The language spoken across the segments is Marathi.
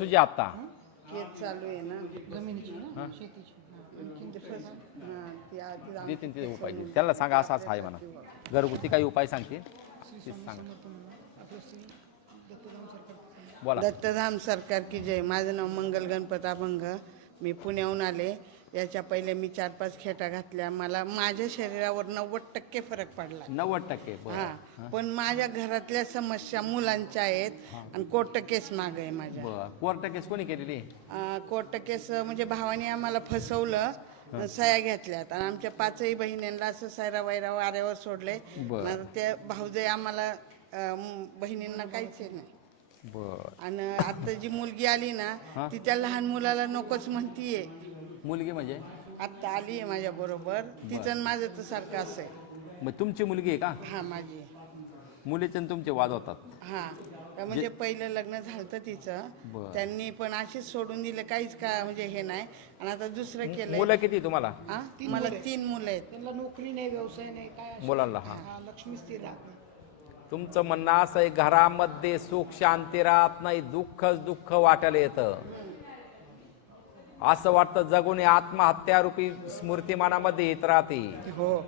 सुजाता केस चालू आहे ना. जमिनीची ना? शेतीची. आणखीन ते हा, आधी उपाय. देतील. त्यांना सांगा असा असा आहे म्हणा. घरगुती काही उपाय सांगते सांगा. बोला. दत्तधाम सरकार की जय. माझं नाव मंगल गणपत अभंग. मी पुण्याहून आले. याच्या पहिले मी चार पाच खेटा घातल्या. मला माझ्या शरीरावर नव्वद टक्के फरक पडला. नव्वद टक्के बरं. हा. पण माझ्या घरातल्या समस्या मुलांच्या आहेत आणि कोर्ट केस माग आहे माझ्या. बरं. कोर्ट केस कोणी केलेली? अं, कोर्ट केस म्हणजे भावाने आम्हाला फसवलं सह्या घेतल्यात. आणि आमच्या पाचही बहिणींना असं सायरा वैरा वाऱ्यावर सोडले. बरं. ते भाऊजे आम्हाला अं, बहिणींना काहीच नाही. बर. आणि आता जी मुलगी आली ना? ती त्या लहान मुलाला नकोच म्हणतीये. मुलगी म्हणजे? आता आली आहे माझ्या बरोबर. तिचं आणि माझं तर सारखं असं आहे. मग तुमची मुलगी आहे का? हा माझी. मुलीचे आणि तुमचे वाद होतात. हा तर म्हणजे पहिलं लग्न झालं तिचं. बरं. त्यांनी पण अशीच सोडून दिले काहीच का म्हणजे हे नाही. आणि आता दुसरं केलंय. मुलं किती तुम्हाला? हा? तीन मला. तीन मुलं आहेत. त्यांना नोकरी नाही व्यवसाय नाही काय असं. मुलांना हा. हा, लक्ष्मी राहत नाही. तुमचं म्हणणं असं आहे घरामध्ये सुख शांती राहत नाही दुःखच दुःख वाटायला येतं. असं वाटतं जगून आत्महत्या रूपी स्मृती मनामध्ये येत राहते. हो.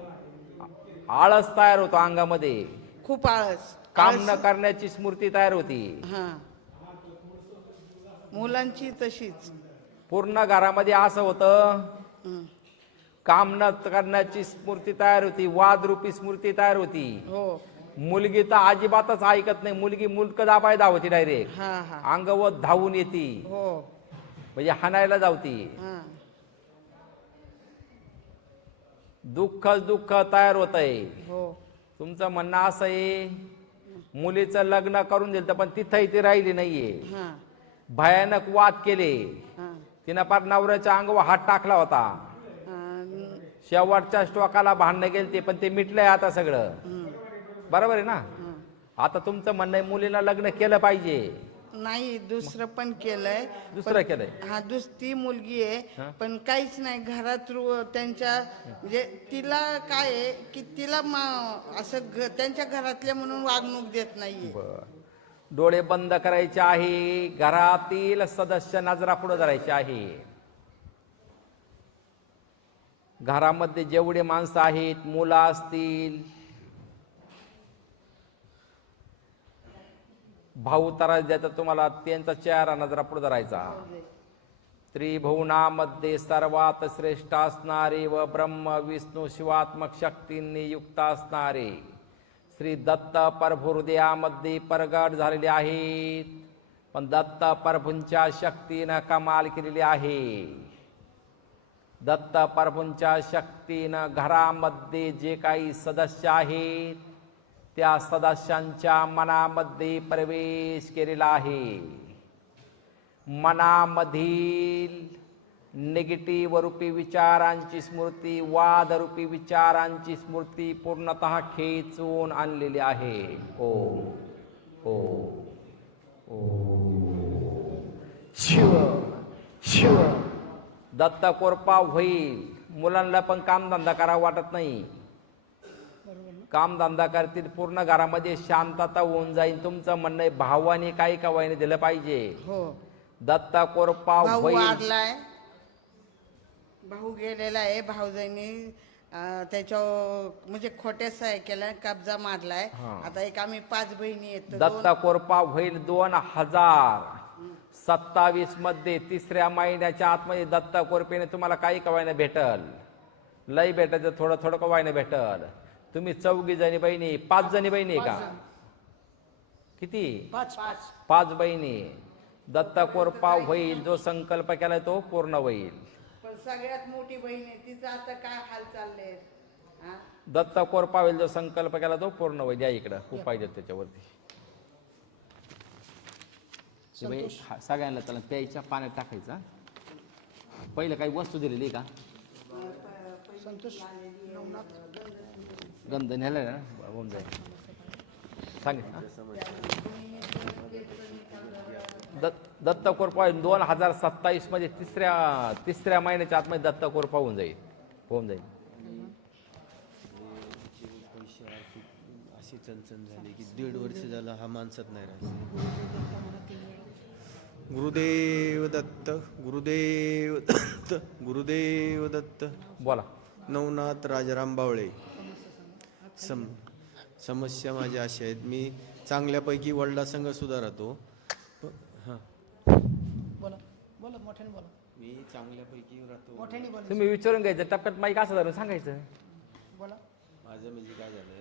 आळस तयार होतो अंगामध्ये. खूप आळस. काम न करण्याची स्मृती तयार होती. हा. मुलांची तशीच. पूर्ण घरामध्ये असं होतं. हं. काम न करण्याची स्मृती तयार होती. वादरूपी स्मृती तयार होती. हो. मुलगी तर अजिबातच ऐकत नाही. मुलगी मुलक दाबाय धावती डायरेक्ट हा हा. अंगवत धावून येते. हो. म्हणजे हाणायला जावती. दुःखच दुःख तयार होत आहे हो. तुमचं म्हणणं असं आहे मुलीचं लग्न करून दिलं पण तिथंही ती राहिली नाहीये. हा. भयानक वाद केले. तिनं पार नवऱ्याच्या अंगावर हात टाकला होता. शेवटच्या स्टॉकाला भांडणं गेले ते पण ते मिटलंय आता सगळं. बरोबर आहे ना. आता तुमचं म्हणणं आहे मुलीला लग्न केलं पाहिजे. नाही दुसरं पण केलंय. दुसरं केलंय? हा दुस ती मुलगी? आहे पण काहीच नाही. घरात रु- त्यांच्या म्हणजे तिला काय आहे की तिला मा- असं घ- त्यांच्या घरातले म्हणून वागणूक देत नाहीये. बर. डोळे बंद करायचे आहे. घरातील सदस्य नजरा पुढे धरायचे आहे. घरामध्ये जेवढे माणसं आहेत मुलं असतील भाऊ त्रास द्यायचा तुम्हाला त्यांचा चेहरा नजरा पुढे धरायचा. त्रिभुवनामध्ये सर्वात श्रेष्ठ असणारे व ब्रह्म विष्णू शिवात्मक शक्तींनी युक्त असणारे. श्री दत्त प्रभू परगट प्रगट झालेले आहेत. पण दत्त प्रभूंच्या शक्तीनं कमाल केलेली आहे. दत्त प्रभूंच्या शक्तीनं घरामध्ये जे काही सदस्य आहेत त्या सदस्यांच्या मनामध्ये प्रवेश केलेला आहे. मनामधील निगेटिव्ह रूपी विचारांची स्मृती वादरूपी विचारांची स्मृती पूर्णतः खेचून आणलेली आहे. ओ ओ ओ. शिव शिव. दत्त कोरपा होईल. मुलांना पण कामधंदा करावा वाटत नाही. कामधंदा करतील पूर्ण घरामध्ये शांतता होऊन जाईल तुमचं म्हणणं आहे भावाने काही का वहिनी दिलं पाहिजे? हो. दत्ता कोरपा भाऊ होईल वारलाय. भाऊ गेलेला आहे भाऊजाईनी अं, त्याच्यावर म्हणजे खोट्या सहाय केलाय कब्जा मारलाय. हा. आता एक आम्ही पाच बहिणी तर दत्ता कोरपा होईल दोन हजार सत्तावीसमध्ये तिसऱ्या महिन्याच्या आतमध्ये दत्ता कोरपेने तुम्हाला काही कवायना भेटल? लय भेटायचं थोडं थोडं कवायना भेटल. तुम्ही चौघी जणी बहिणी पाच जणी बहिणी आहे का? किती? पाच. पाच. पाच बहिणी. दत्ता कोरपा होईल जो संकल्प केलाय तो पूर्ण होईल. पण सगळ्यात मोठी बहीण आहे तिचं आता काय हाल चालले दत्ता कोरपा होईल जो संकल्प केला तो पूर्ण होईल. या इकडं खूप पाहिजे त्याच्यावरती. सगळ्यांना त्याला प्यायच्या पाण्यात टाकायचा पहिलं काही वस्तू दिलेली का? संतोष गंध नेलं ना? होऊन जाईल. सांगितलं दत्त कोरपा दोन हजार सत्तावीसमध्ये तिसऱ्या तिसऱ्या महिन्याच्या आतमध्ये दत्त कोरपा होऊन जाईल. होऊन जाईल. अशी चणचण झाली की दीड वर्ष झालं हा माणसात नाही राहिला. गुरुदेव दत्त गुरुदेव दत्त गुरुदेव दत्त. बोला. नवनाथ राजाराम बावळे. सम समस्या माझ्या अशा आहेत. मी चांगल्यापैकी वडिलासंघ सुद्धा राहतो हां. बोला. बोला मोठ्याने बोला. मी चांगल्यापैकी राहतो. मोठ्याने बोला. तुम्ही विचारून घ्यायचं. टप्प्यात माईक असं धरून सांगायचं. बोला. माझं म्हणजे काय झालं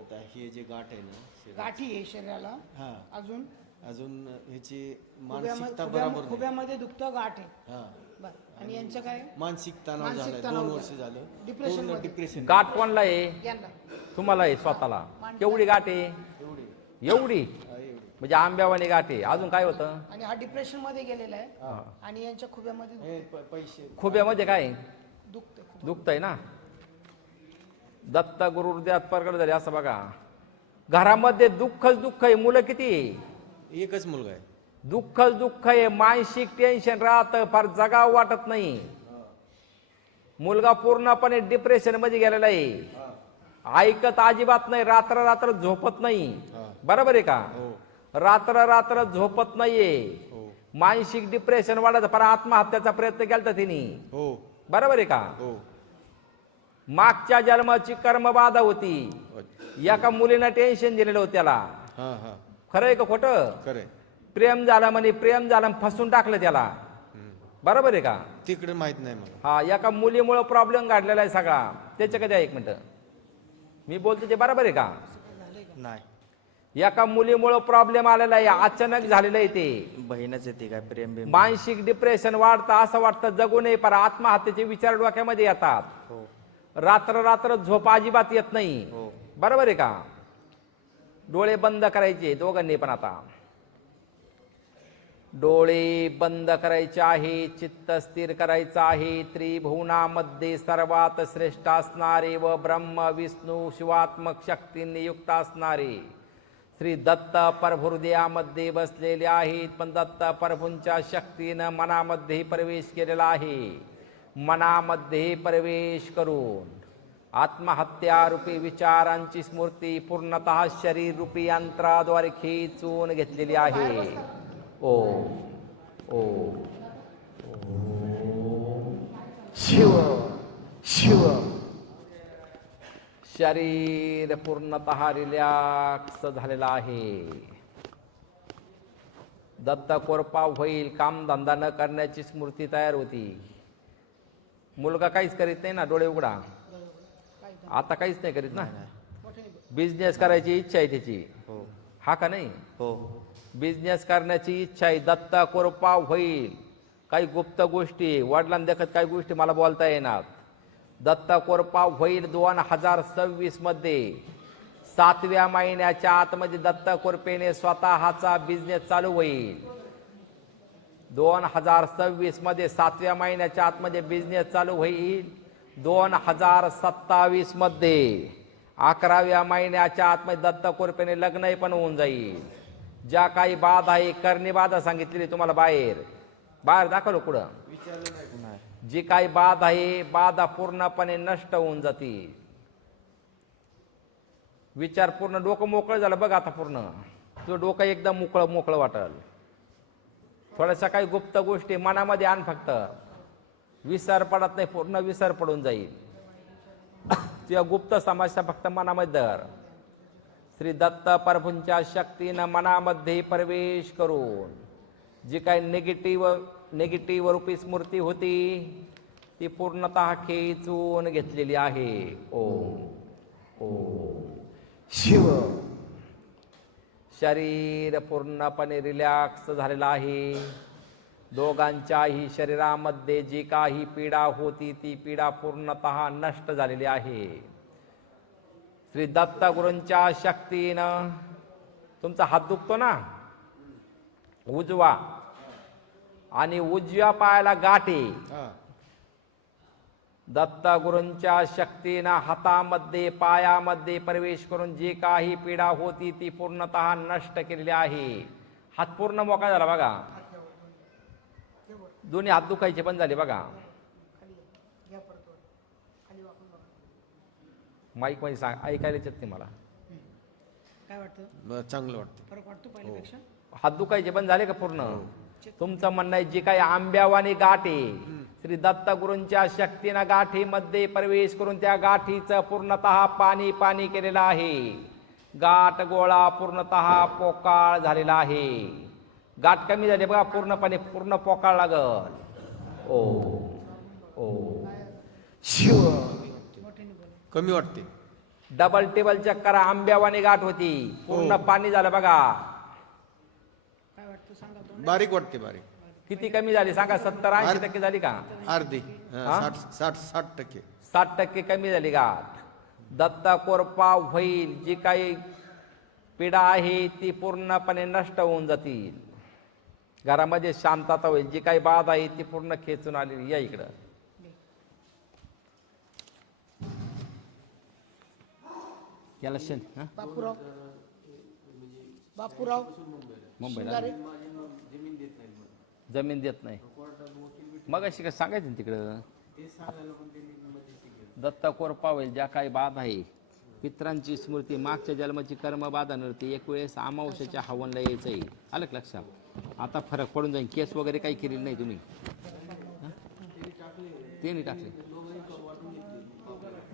आता हे जे गाठ आहे ना गाठी आहे शरीराला. हा. अजून? अजून ह्याची मानसिकता बरोबर खुब्यामध्ये दुखतं गाठ आहे. हा. आणि यांचं काय? मानसिक तणाव मानसिक झालाय. तणाव दोन झाला. वर्ष झालं. Depression पूर्णमध्ये. डिप्रेशन गाठ कोणला आहे? यांना. तुम्हाला आहे स्वतःला. केवढी गाठ आहे? एवढे. एवढी? हा, एवढे. म्हणजे आंब्यावानी गाठ आहे. अजून काय होतं? आणि हा डिप्रेशनमध्ये गेलेला आहे. आणि यांच्या खुब्यामध्ये हे प- पैसे. खुब्यामध्ये काय? आहे? दुखतं खूप. दुखतंय ना? दत्त गुरु हृदयात प्रगट झाले असं बघा. घरामध्ये दुःखच दुःख आहे. मुलं किती? आहे? एकच मुलगा आहे. दुःखच दुःख आहे मानसिक टेन्शन राहतं फार जगाव वाटत नाही. मुलगा पूर्णपणे डिप्रेशनमध्ये गेलेला आहे. ऐकत अजिबात नाही रात्र रात्र झोपत नाही. बरोबर आहे का? हो. रात्र रात्र झोपत नाहीये. हो. मानसिक डिप्रेशन वाढत फार आत्महत्याचा प्रयत्न केला तिने. हो. बरोबर आहे का? मागच्या जन्माची कर्मबाधा होती. एका मुलीनं टेन्शन दिलेलं होतं त्याला. हा हा. खरं आहे का खोटं? खरंय प्रेम झाला म्हणे प्रेम झालं फसून टाकलं त्याला. बरोबर आहे का? तिकडे माहीत नाही मला. हा एका मुलीमुळं प्रॉब्लेम काढलेला आहे सगळा. त्याच्या कधी एक मिनिट. मी बोलतो ते बरोबर आहे का? नाही. एका मुलीमुळं प्रॉब्लेम आलेला आहे अचानक झालेलं आहे ते. बहीणच येते काय प्रेम बिम. मानसिक डिप्रेशन वाढतं असं वाटतं जगू नये पर आत्महत्येचे विचार डोक्यामध्ये येतात. हो. रात्र रात्र झोप अजिबात येत नाही. हो. बरोबर आहे का? डोळे बंद करायचे दोघांनी पण आता. डोळे बंद करायचे आहे चित्त स्थिर करायचं आहे. त्रिभुवनामध्ये सर्वात श्रेष्ठ असणारे व ब्रह्म विष्णू शिवात्मक शक्तींनी युक्त असणारे. श्री दत्त परभृदयामध्ये बसलेले आहेत पण दत्त प्रभूंच्या शक्तीनं मनामध्ये प्रवेश केलेला आहे. मनामध्ये प्रवेश करून आत्महत्यारूपी विचारांची स्मृती पूर्णतः शरीर रूपी यंत्राद्वारे खेचून घेतलेली आहे. ओ ओ शिव शिव शरीर पूर्णतः रिलॅक्स झालेला आहे. दत्त कोरपा होईल कामधंदा न करण्याची स्मृती तयार होती. मुलगा काहीच करीत नाही ना डोळे उघडा. आता काहीच नाही करीत ना. बिझनेस करायची इच्छा आहे त्याची. हो. हा का नाही? हो. बिझनेस करण्याची इच्छा आहे दत्ता कोरपा होईल. काही गुप्त गोष्टी वडिलांदेखत काही गोष्टी मला बोलता येणार. दत्ता कोरपा होईल दोन हजार सव्वीसमध्ये सातव्या महिन्याच्या आतमध्ये दत्ता कोरपेने स्वतःचा बिझनेस चालू होईल. दोन हजार सव्वीसमध्ये सातव्या महिन्याच्या आतमध्ये बिझनेस चालू होईल. दोन हजार सत्तावीसमध्ये अकराव्या महिन्याच्या आतमध्ये दत्त कोरपेने लग्नही पण होऊन जाईल. ज्या काही बाधा आहे करणी बाधा सांगितलेली तुम्हाला बाहेर. बाहेर दाखवलं कुठं? नाही जी काही बाधा आहे बाधा पूर्णपणे नष्ट होऊन जाते. विचार पूर्ण डोकं मोकळं झालं बघ आता पूर्ण. तुझं डोकं एकदम मोकळं मोकळं वाटल. थोड्याशा काही गुप्त गोष्टी मनामध्ये आण फक्त. विसर पडत नाही पूर्ण विसर पडून जाईल. तुझ्या गुप्त समस्या फक्त मनामध्ये धर. श्री दत्त प्रभूंच्या शक्तीनं मनामध्ये प्रवेश करून जी काही निगेटिव्ह निगेटिव्ह रूपी स्मृती होती ती पूर्णतः खेचून घेतलेली आहे. ओम ओम. शिव. शरीर पूर्णपणे रिलॅक्स झालेलं आहे. दोघांच्याही शरीरामध्ये जी काही पीडा होती ती पीडा पूर्णतः नष्ट झालेली आहे. श्री दत्त गुरूंच्या शक्तीनं. तुमचा हात दुखतो ना? उजवा. आणि उजव्या पायाला गाठी. हा. दत्त गुरूंच्या शक्तीनं हातामध्ये पायामध्ये प्रवेश करून जी काही पीडा होती ती पूर्णतः नष्ट केलेली आहे. हात पूर्ण मोकळा झाला बघा. दोन्ही हात दुखायचे पण झाले बघा. माईकमध्ये सांग ऐकायला येत नाही मला. काय वाटतं? बरं, चांगलं वाटतं. फरक वाटतो पहिल्यापेक्षा? हात दुखायचे पण झाले का पूर्ण? तुमचं म्हणणं आहे जी काही आंब्यावानी गाठ आहे श्री दत्तगुरूंच्या शक्तीनं गाठीमध्ये प्रवेश करून त्या गाठीचं पूर्णतः पाणी पाणी केलेलं आहे. गाठ गोळा पूर्णतः पोकाळ झालेला आहे. गाठ कमी झाली बघा पूर्णपणे पूर्ण पोकाळ लागल. ओ ओ. शिव. कमी वाटते. डबल टेबल चक्कर आंब्यावानी गाठ होती. पूर्ण पाणी झालं बघा. काय वाटतं सांगा तो? बारीक वाटते बारीक. किती कमी झाली? सांगा सत्तर ऐंशी टक्के झाली का? अर्धी हा, हा? साठ साठ साठ टक्के. साठ टक्के कमी झाली गाठ. दत्ता कोरपा होईल जी काही पीडा आहे ती पूर्णपणे नष्ट होऊन जातील. घरामध्ये शांतता होईल जी काही बाधा आहे ती पूर्ण खेचून आलेली या इकडं. याला शेण हा? बापूराव बापूराव मुंबईला शिंगारे जमीन देत नाही. मग अशी काय सांगायचं ना तिकडं? दत्ता कोरपा होईल ज्या काही बाध आहे पित्रांची स्मृती मागच्या जन्माची कर्म बाधा नव्हती एक वेळेस अमावस्याच्या हवनला यायचं आहे आलं का लक्षात? आता फरक पडून जाईल केस वगैरे काही केलेली नाही तुम्ही. हं? ते नाही टाकले.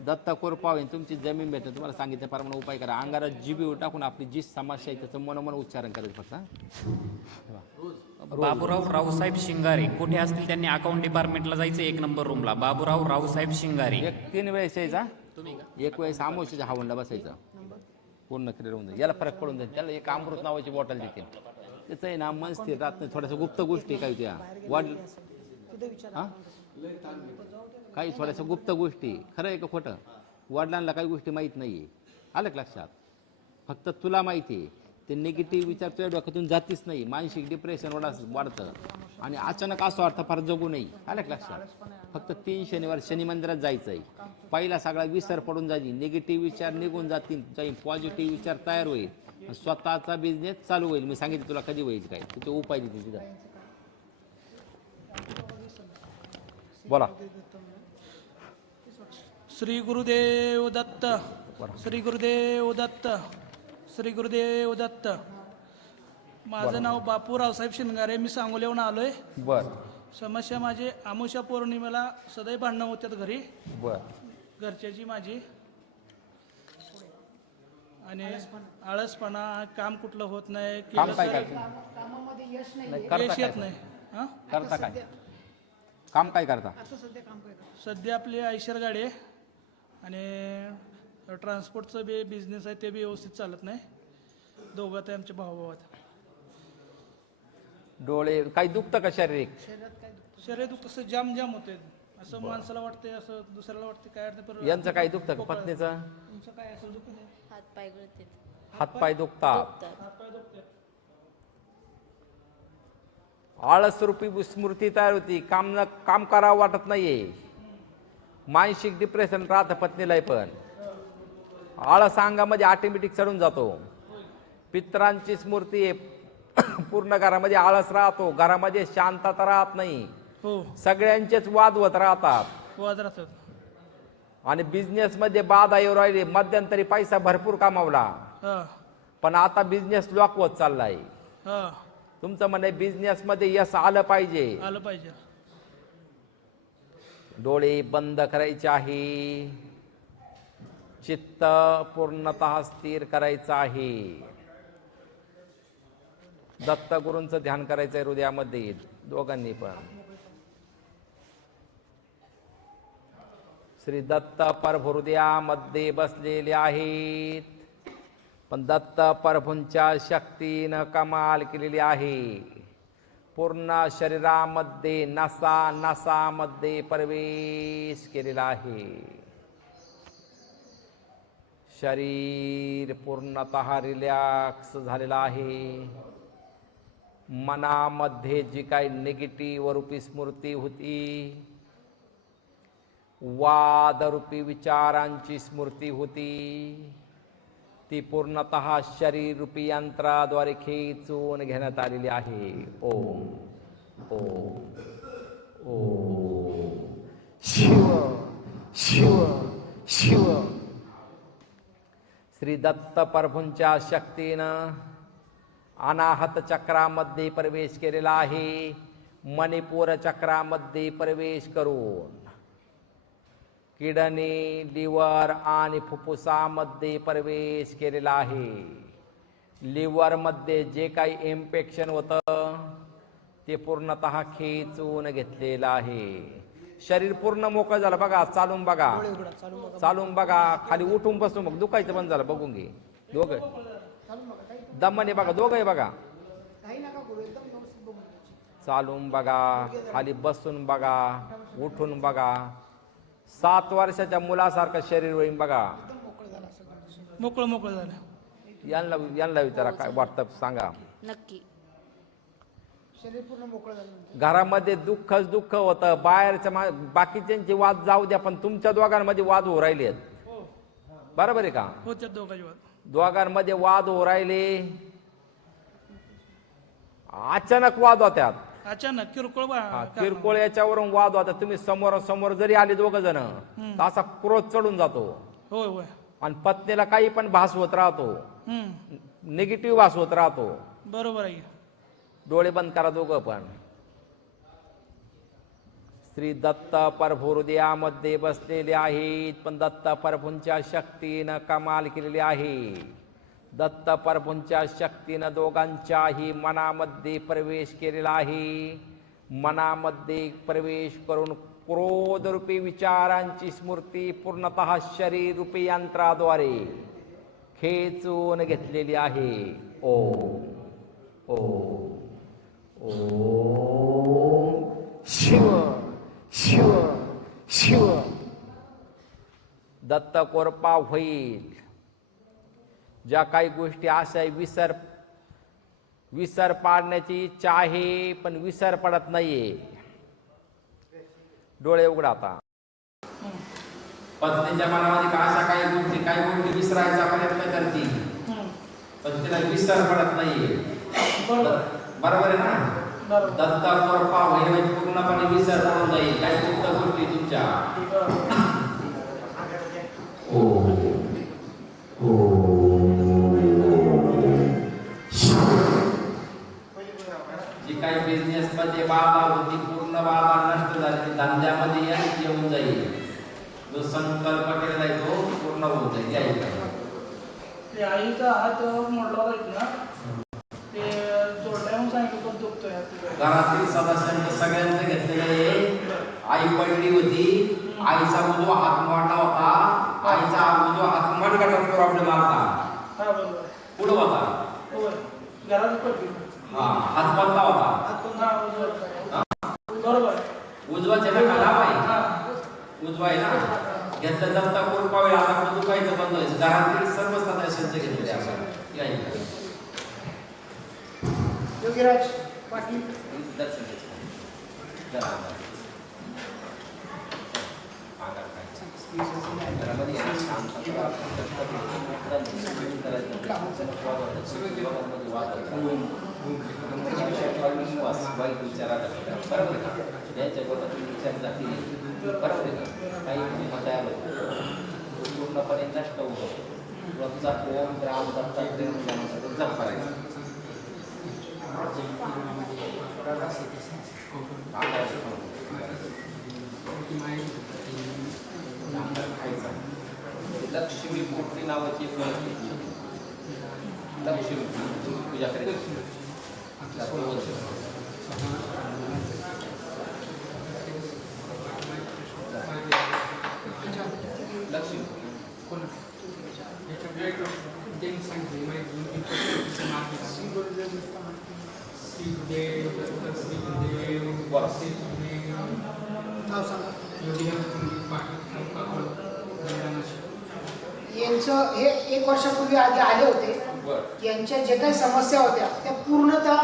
दत्ता कोरपा होईल तुमची जमीन भेटेल. तुम्हाला सांगितल्याप्रमाणे उपाय करा. अंगारात जीबी टाकून आपली जी समस्या आहे त्याचं मनोमन उच्चारण करायचं फक्त हं? बाबूराव रावसाहेब शिंगारे कुठे असतील त्यांनी अकाउंट डिपार्टमेंटला जायचं? एक नंबर रूमला बाबूराव रावसाहेब शिंगारे. एक तीन वेळेस यायचा? एक वेळेस आमोशीच्या हावंडा बसायचा. पूर्ण क्लिअर होऊन जाईल. याला फरक पडून जाईल. त्याला एक अमृत नावाची बॉटल देतील त्याचं आहे ना मन स्थिर राहत नाही. थोड्याशा गुप्त गोष्टी काही त्या वाढ काही थोड्याशा गुप्त गोष्टी खरं आहे का खोटं? वडिलांना काही गोष्टी माहीत नाही आलं का लक्षात? फक्त तुला माहिती आहे ते निगेटिव्ह विचार तुझ्या डोक्यातून जातीच नाही. मानसिक डिप्रेशन वाढ वाढतं. आणि अचानक असं वाटतं फार जगू नाही आलं का लक्षात? फक्त तीन शनिवार शनी मंदिरात जायचं आहे पहिला सगळा विसर पडून जाईल. निगेटिव्ह विचार निघून जातील. जाईल. पॉझिटिव्ह विचार तयार होईल. स्वतःचा बिझनेस चालू होईल. मी सांगितलं तुला कधी होईल काय? तिथे उपाय देते तिथं. बोला. श्री गुरुदेव दत्त श्री गुरुदेव दत्त श्री गुरुदेव दत्त. माझं नाव बापू रावसाहेब शिंगारे मी सांगोल्याहून आलोय. बर. समस्या माझी आमुषा पौर्णिमेला सदैव भांडणं होत्यात घरी. बर. घरच्याची माझी. आणि आळसपणा काम कुठलं होत नाही काम केलं तर करता यश येत नाही. हा? करता काय? काम काय करता? आता सध्या काम काय करता? सध्या आपली आयशर गाडी आहे आणि ट्रान्सपोर्टचं बी बिझनेस आहे ते बी व्यवस्थित चालत नाही. दोघं ते आमचे भाऊभावात डोळे काही दुखतं का शारीरिक शरीरात काय दुखतं? शरीर कसं जाम जाम होते असं माणसाला वाटते असं दुसऱ्याला वाटते काय पर यांचं काही दुखतं का पत्नीचं? तुमचं काय असं दुखत नाही? हात पाय गळते हातपाय दुखतात. दुखतात हातपाय दुखते आळस रूपी स्मृती तयार होती. काम न काम करावं वाटत नाहीये. मानसिक डिप्रेशन राहतं पत्नीलाही पण. आळस अंगामध्ये ऑटोमॅटिक चढून जातो. पित्रांची स्मृती आहे पूर्ण घरामध्ये आळस राहतो. घरामध्ये शांतता राहत नाही. हो. सगळ्यांचेच वाद होत राहतात. वाद राहतात. आणि बिझनेसमध्ये बाधा येऊ राहिली मध्यंतरी पैसा भरपूर कमावला. पण आता बिझनेस लॉक होत चाललाय. तुमचं म्हणे बिझनेसमध्ये यश आलं पाहिजे. आलं पाहिजे. डोळे बंद करायचे आहे. चित्त पूर्णतः स्थिर करायचं आहे. दत्तगुरूंचं ध्यान करायचंय हृदयामध्ये दोघांनी पण. श्री दत्त परहृदयामध्ये बसलेले आहेत. पण दत्त प्रभूंच्या शक्तीनं कमाल केलेली आहे. पूर्ण शरीरामध्ये नसा नसामध्ये प्रवेश केलेला आहे. शरीर पूर्णतः रिलॅक्स झालेलं आहे. मनामध्ये जी काही निगेटिव्ह रूपी स्मृती होती वादरूपी विचारांची स्मृती होती ती पूर्णतः शरीर रूपी यंत्राद्वारे खेचून घेण्यात आलेली आहे. ओम ओम ओम. शिव शिव शिव. श्री दत्त प्रभूंच्या शक्तीनं अनाहत चक्रामध्ये प्रवेश केलेला आहे. मणिपूर चक्रामध्ये प्रवेश करून किडनी लिव्हर आणि फुफ्फुसामध्ये प्रवेश केलेला आहे. लिव्हरमध्ये जे काही इन्फेक्शन होतं ते पूर्णतः खेचून घेतलेलं आहे. शरीर पूर्ण मोकळं झालं. बघा चालून बघा. चालून बघा. खाली उठून बसून बघ. दुखायचं बंद झालं. बघून घे. दोघं. दमने बघा. दोघंही बघा. चालून बघा. खाली बसून बघा. उठून बघा. सात वर्षाच्या मुलासारखं शरीर होईन बघा. मोकळं मोकळं झालं. यांना यांना विचारा काय वाटतं सांगा. नक्की. घरामध्ये दुःखच दुःख होतं. बाहेरच्या मा बाकीच्यांचे वाद जाऊ द्या पण तुमच्या दोघांमध्ये वाद होऊ राहिले बरोबर आहे का? हो दोघांची दोघांमध्ये वाद होऊ राहिले. अचानक वाद होत्यात. अचानक किरकोळ हा, किरकोळ याच्यावरून वाद होता. तुम्ही समोर समोर जरी आले दोघ जण तर असा क्रोध चढून जातो. होय होय. आणि पत्नीला काही पण भास होत राहतो. हम्म. निगेटिव्ह भास होत राहतो. बरोबर आहे. डोळे बंद करा दोघं पण. श्री दत्त प्रभू हृदयामध्ये बसलेले आहेत पण दत्त प्रभूंच्या शक्तीनं कमाल केलेली आहे. दत्तप्रभूंच्या शक्तीनं दोघांच्याही मनामध्ये प्रवेश केलेला आहे. मनामध्ये प्रवेश करून क्रोधरूपी विचारांची स्मृती पूर्णतः शरीर रूपी यंत्राद्वारे खेचून घेतलेली आहे. ओ ओ ओ शिव शिव शिव. दत्त कोरपा होईल. ज्या काही गोष्टी अशा आहे, विसर विसर पाडण्याची इच्छा आहे पण विसर पडत नाहीये. डोळे उघडा आता पत्नीच्या मनामध्ये का अशा काही गोष्टी काही गोष्टी विसरायचा प्रयत्न करतील? पण तिला विसर पडत नाहीये. बरोबर. आहे ना? दत्ता पूर्णपणे विसर पडून जाईल. काही गुप्त गोष्टी तुमच्या. संकल्प केलेला आहे तो पूर्ण होऊन जाईल या इकडे. ते आईचा हात मोडला होता ना. ते जोडल्या म्हणून सांगितलं पण दुखतोय हात तिकडे. घरातील सदस्यांचं सगळ्यांचं घेतलेलं आहे. आई पडली होती. आईचा उजवा हात मोडला होता. आईचा उजवा हात मडगटा प्रॉब्लेम आला पुढं होता घरात पडली. हा हात बदला होता. हात बरोबर उजवा आहे. हा. उजवा आहे ना घेतलं दत्ता कोण पावे आता पण दुखायचं बंद व्हायचं घरातील सर्व सदस्यांचं घेतलेले आपण या. योगीराज पाटील. दर्शन. बरोबर का? यांच्या विचार जातील बरोबर आहे काही तुम्ही तयार होतो पूर्णपणे नष्ट होतो रोजचा ओम ग्राम दत्ता जप करायचा लक्ष्मी मूर्ती नावाची लक्ष्मी पूजा करायची सांगा. यांचं हे एक वर्षापूर्वी आधी आले होते. यांच्या जे काही समस्या होत्या त्या पूर्णतः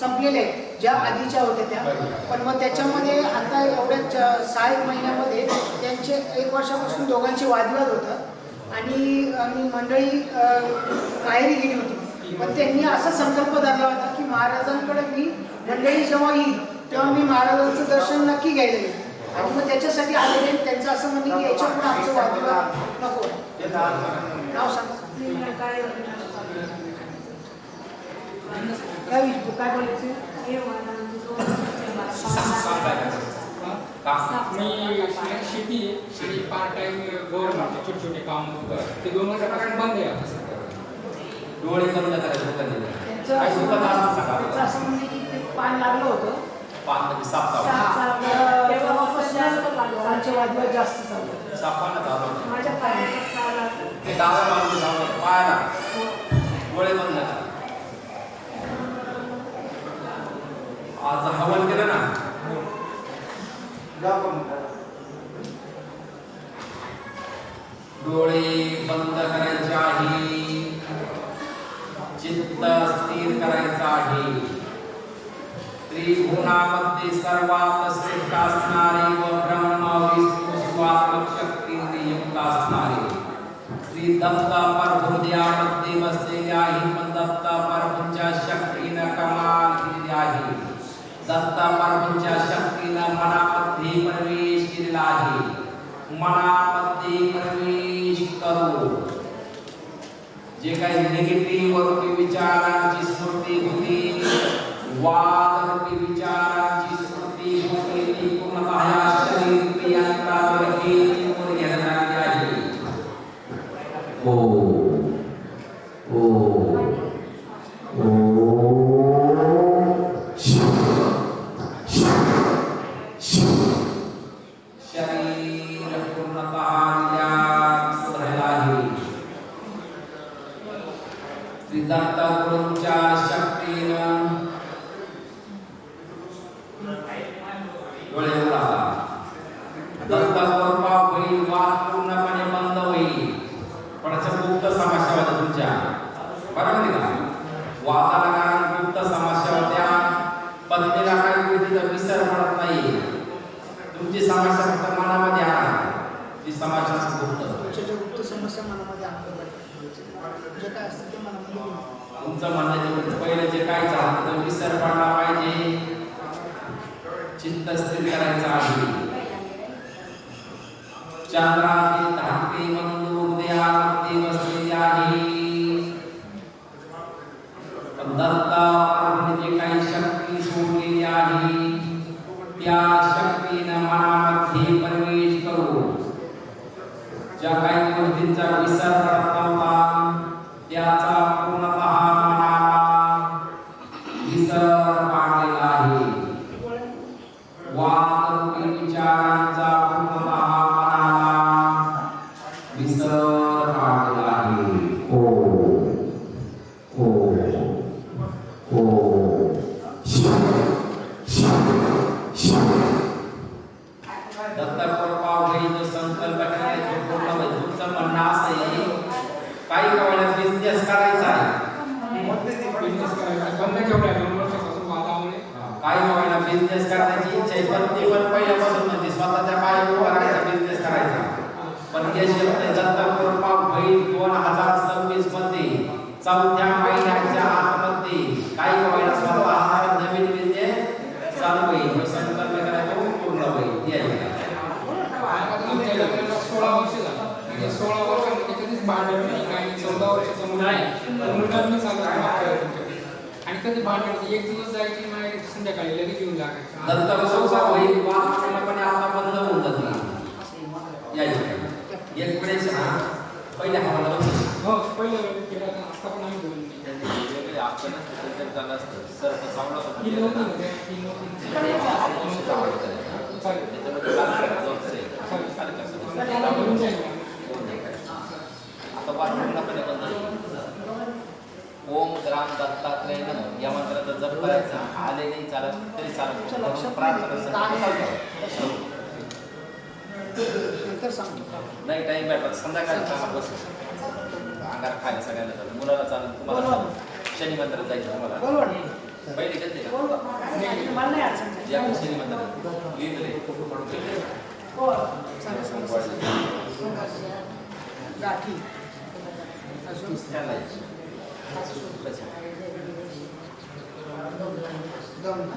संपलेल्या आहेत. ज्या आधीच्या होत्या त्या. पण मग त्याच्यामध्ये आता एवढ्या सहा एक महिन्यामध्ये त्यांचे एक वर्षापासून दोघांचे वादविवाद होतं. आणि मंडळी अ, माहेरी गेली होती. पण त्यांनी असा संकल्प धरला होता की महाराजांकडे मी मंडळी जेव्हा येईल तेव्हा मी महाराजांचं दर्शन नक्की घ्यायला येईल आणि मग त्याच्यासाठी आलेले. त्यांचं असं म्हणणं की याच्यापुढे आमचं वादविवाद नको नाव सांगा काय विचार काय बोलायचं मी शेती आणि पार्ट टाइम गव्हर्नमेंट छोटे छोटे काम ते दोन वर्षापासून बंद आहे आता सध्या. डोळे त्यांचं काय असं म्हणणं की ते पान लागलं होतं म्हणजे साप वादविवाद जास्त चालू सापानं चालू माझ्या पायात ते डाव्या बाजूला जाऊन पायाला. डोळे बंद करा आज हवन केलं ना? डोळे बंद करायचे आहे. चित्त स्थिर करायचं आहे. त्रिगुणामध्ये सर्वात श्रेष्ठ असणारे व ब्रह्म विष्णू शिवात्मक शक्तीने युक्त असणारे श्री दत्त परहृदयामध्ये बसलेले आहे पण दत्त परभूंच्या शक्तीनं कमाल केलेली आहे दत्त परभूंच्या शक्तीनं मनामध्ये प्रवेश केलेला आहे मनामध्ये प्रवेश करू जे काही निगेटिव्ह रूपी विचारांची स्मृती होती वाद रूपी विचारांची स्मृती होती ती पूर्णतः या शरीर रूपी यंत्रावर घेऊन घेण्यात आलेली आहे ओ ओ शरीर पूर्णतः रिलॅक्स झालेलं आहे श्री दत्त गुरूंच्या शक्तीनं डोळे उघडा दत्त कृपा होईल वाद पूर्णपणे बंद होईल पण असं गुप्त समस्या होत्या तुमच्या बरोबर आहे का वादाला कारण गुप्त समस्या होत्या पत्नीला काही गोष्टीचा विसर पडत नाही तुमची समस्या फक्त मनामध्ये आहे ती समस्या असं गुप्त तुमच्या ज्या गुप्त समस्या मनामध्ये आणलं जे काय असतं ते मनामध्ये घेऊन. तुमचं म्हणणं जे पहिलं जे काय चालतं विसर पडला पाहिजे. चित्त स्थिर करायचं आहे. चंद्रातील धाकटे बंधू हृदयामध्ये बसलेले आहे. पण जे काही शक्ती सोडलेली आहे त्या शक्तीनं मनामध्ये प्रवेश करू. ज्या काही गोष्टींचा विसर पडत नव्हता त्याचा पूर्णतः मनाला विसर पाडलेला आहे वादरूपी विचारांचा पूर्णतः मनाला विसर पाडलेला आहे ओ ओ ओ दत्तकृपा होईल जो संकल्प करायचा तो पूर्ण होईल तुमचं म्हणणं असं आहे काही वेळेला बिझनेस करायचा आहे बिझनेस करायचा बंद ठेवलाय दोन वर्षापासून वादामुळे काही वेळेला बिझनेस करण्याची इच्छा आहे पण ती पण पहिल्यापासून म्हणजे स्वतःच्या पायावर उभा राहायचा बिझनेस करायचा दोन हजार सव्वीसमध्ये चौथ्या महिन्याच्या आतमध्ये काही वेळेला स्वतः नवीन बिझनेस चालू होईल. संकल्प करायचा पूर्ण होईल. सोळा वर्ष झाली म्हणजे सोळा कधीच भांडण नाही काही चौदा वर्षाचा मुलगा आहे मुलगा मी सांगत तुमच्याकडे. आणि कधी भांडण नाही. एक दिवस जायची नाही संध्याकाळी लगेच येऊन लागायचं दत्तकृपा होईल. वाद पूर्णपणे आता बंद होऊन जातील या ठिकाणी एक वेळेस ना पहिल्या हवाला हो पहिलं वेळेस केलं आता पण आम्ही ही नव्हती. ओम ग्राम दत्तात्रय नमः. या मंत्राचा जप करायचा. आले नाही चालत तरी चालत. प्रार्थना सकाळी नंतर सांगतो. नाही टाइम भेटत संध्याकाळी कामात बस. अंगार खायला सगळ्यांना चालत. मुलाला चालत तुम्हाला शनी मंदिरात जायचं तुम्हाला. पहिले गेलते जे आपण शनी मंदिरात. लिहिलेले हो. राखी अजून. दोन ना?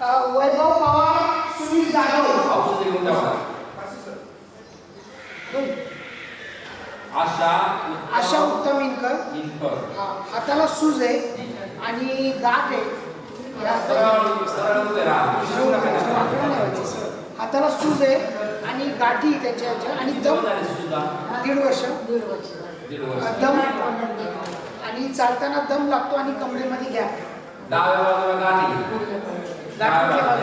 वैभव पवार सुनील जाधव औषध घेऊन द्यावा दोन. आशा आशा उत्तम इनकर इनकर हा, हाताला सूज आहे आणि गाठ आहे. हाताला- सूज आहे आणि गाठी त्याच्या ह्याच्या आणि दम. दीड वर्ष. दीड वर्ष. दम. आणि चालताना दम लागतो आणि कमरेमध्ये गॅप. डाव्या बाजूला गाठी. बाजूला.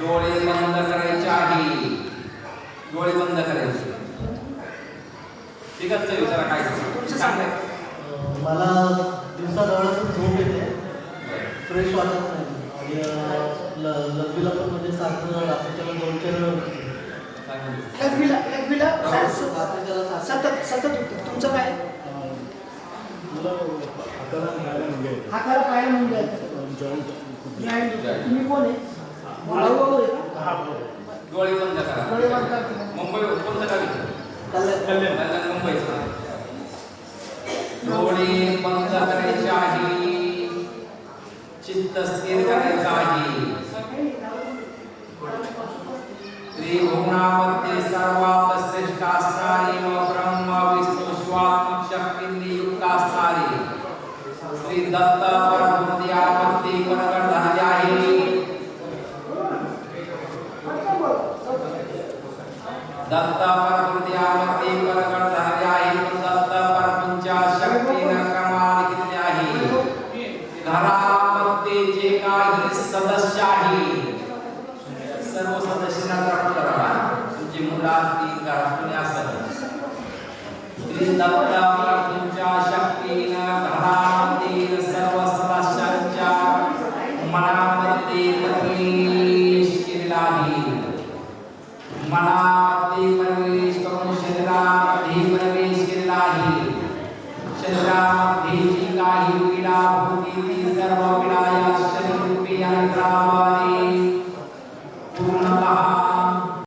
डोळे बंद करायचे आहे डोळे बंद करायचे. ठीकच विचारा काय तुमचं सांगा. मला दिवसा डोळ्यातून झोप येते. फ्रेश वाटत नाही. आणि लघवीला पण म्हणजे सारखं रात्रीच्याला दोन चार वेळ होतं. लघवीला लघवीला सारखं सतत सतत होतं तुमचं काय? हाताला पायाला मुंग्या. तुम्ही कोण आहे भाऊ भाऊ आहे का? हा, बरोबर. डोळे बंद करा डोळे बंद करते. मुंबई कोणतं गावी कल्याण. कल्याण मुंबईचं डोळे बंद करायचे आहे चित्त स्थिर करायचं आहे त्रिभुवनामध्ये सर्वात श्रेष्ठ असणारी व ब्रह्म विष्णू स्वात्मक शक्तींनी युक्त असणारी श्री दत्त परमूर्ती आपत्ती प्रकट झाले आहे दत्त परमूर्ती आपत्ती प्रकट झाले आहे दत्त परमच्या शक्तीनं कमाल केली आहे घरामध्ये जे काही सदस्य आहे सर्व सदस्यांना ग्रहण करा तुमची मुलं असतील घरातून कोणी श्री दत्त സർവപിണായ ശരൂപിയായ